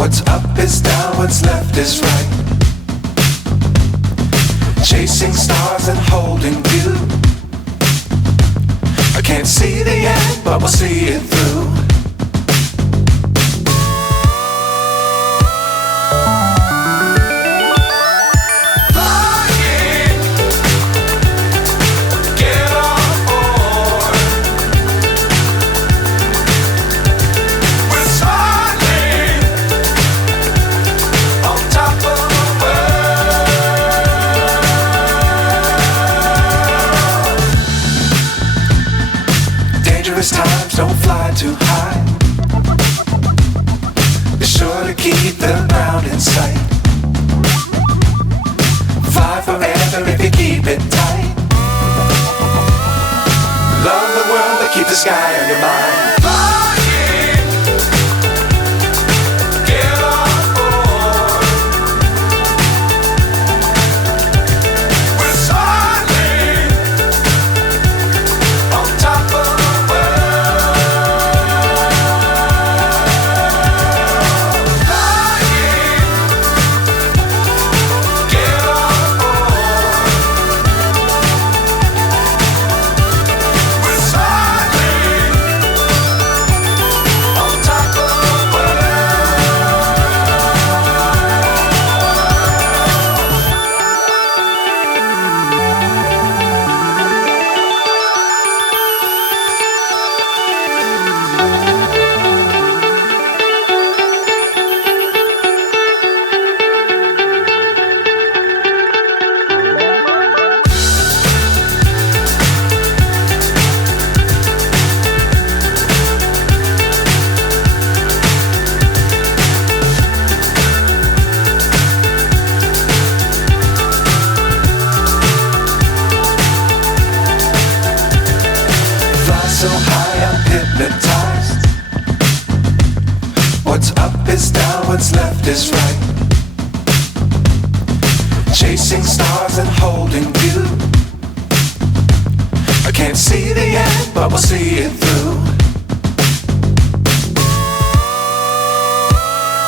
What's up is down, what's left is right. Chasing stars and holding you. I can't see the end, but we'll see it through. Times don't fly too high. Be sure to keep the ground in sight. Fly forever if you keep it tight. Love the world but keep the sky on your mind. So high I'm hypnotized. What's up is down, what's left is right. Chasing stars and holding you. I can't see the end, but we'll see it through.